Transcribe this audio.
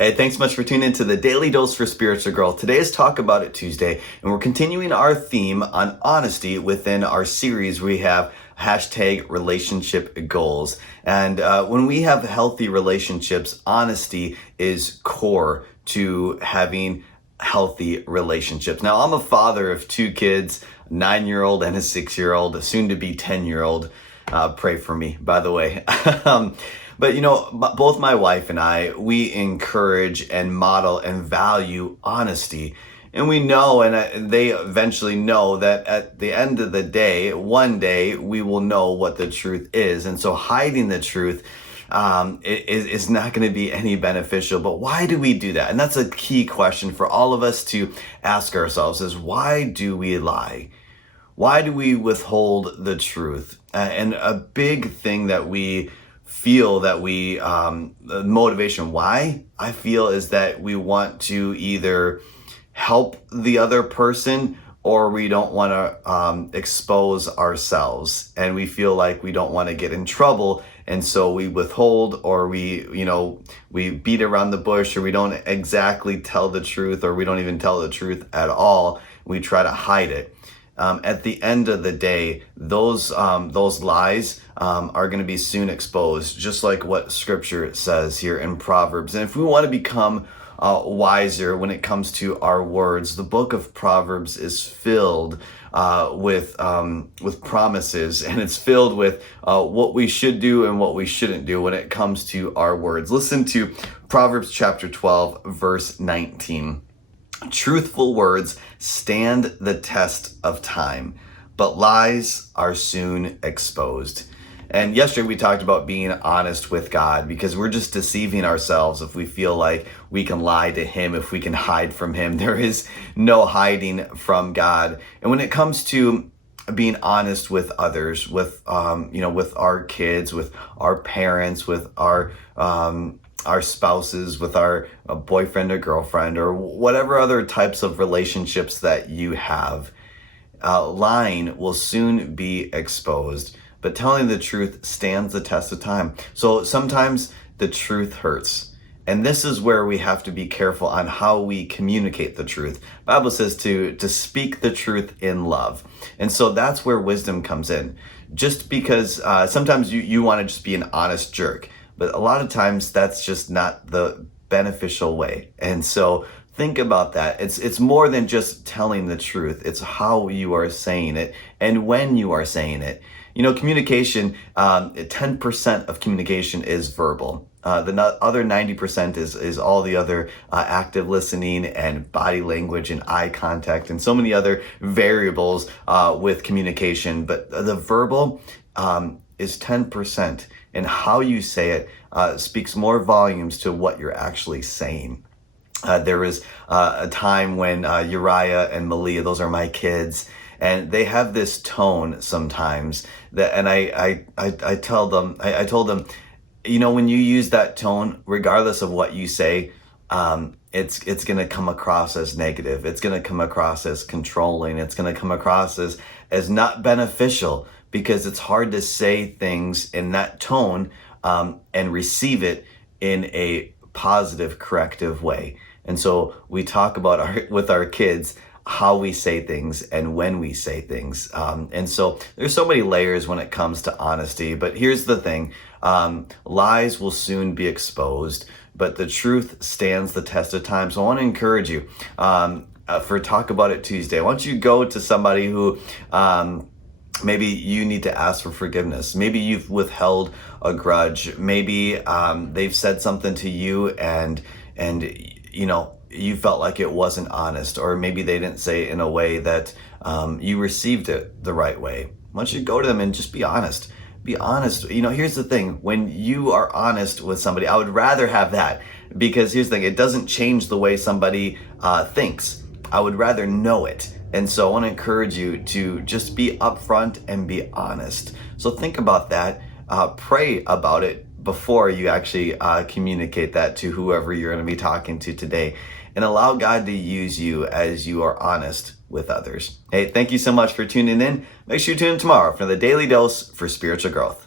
Hey, thanks so much for tuning into the Daily Dose for Spiritual Growth. Today is Talk About It Tuesday, and we're continuing our theme on honesty within our series. We have hashtag relationship goals. And when we have healthy relationships, honesty is core to having healthy relationships. Now, I'm a father of two kids, a 9-year-old and a 6-year-old, a soon to be 10-year-old. Pray for me, by the way. But both my wife and I, we encourage and model and value honesty. And we know, and they eventually know, that at the end of the day, one day, we will know what the truth is. And so hiding the truth is not going to be any beneficial. But why do we do that? And that's a key question for all of us to ask ourselves, is why do we lie? Why do we withhold the truth? And a big thing that we feel that the motivation why I feel is that we want to either help the other person, or we don't want to expose ourselves, and we feel like we don't want to get in trouble, and so we withhold, or we beat around the bush, or we don't exactly tell the truth, or we don't even tell the truth at all. We try to hide it. At the end of the day, those lies are going to be soon exposed, just like what Scripture says here in Proverbs. And if we want to become wiser when it comes to our words, the book of Proverbs is filled with promises, and it's filled with what we should do and what we shouldn't do when it comes to our words. Listen to Proverbs chapter 12, verse 19. Truthful words stand the test of time, but lies are soon exposed. And yesterday we talked about being honest with God, because we're just deceiving ourselves if we feel like we can lie to Him, if we can hide from Him. There is no hiding from God. And when it comes to being honest with others, with with our kids, with our parents, with our spouses, with our boyfriend or girlfriend, or whatever other types of relationships that you have, lying will soon be exposed. But telling the truth stands the test of time. So sometimes the truth hurts. And this is where we have to be careful on how we communicate the truth. The Bible says to speak the truth in love. And so that's where wisdom comes in. Just because sometimes you want to just be an honest jerk, but a lot of times that's just not the beneficial way. And so think about that. It's more than just telling the truth. It's how you are saying it and when you are saying it. Communication, 10% of communication is verbal. The other 90% is all the other active listening and body language and eye contact and so many other variables with communication. But the verbal is 10%. And how you say it speaks more volumes to what you're actually saying. There was a time when Uriah and Malia, those are my kids, and they have this tone sometimes that, and I told them, when you use that tone, regardless of what you say, it's going to come across as negative. It's going to come across as controlling. It's going to come across as not beneficial, because it's hard to say things in that tone and receive it in a positive, corrective way. And so we talk about with our kids how we say things and when we say things. And so there's so many layers when it comes to honesty. But here's the thing. Lies will soon be exposed, but the truth stands the test of time. So I want to encourage you for Talk About It Tuesday. Why don't you go to somebody who maybe you need to ask for forgiveness. Maybe you've withheld a grudge. Maybe they've said something to you and you felt like it wasn't honest, or maybe they didn't say it in a way that you received it the right way. Why don't you go to them and just be honest? Be honest. Here's the thing. When you are honest with somebody, I would rather have that, because here's the thing. It doesn't change the way somebody thinks. I would rather know it. And so I want to encourage you to just be upfront and be honest. So think about that. Pray about it before you actually communicate that to whoever you're going to be talking to today, and allow God to use you as you are honest with others. Hey, thank you so much for tuning in. Make sure you tune in tomorrow for the Daily Dose for Spiritual Growth.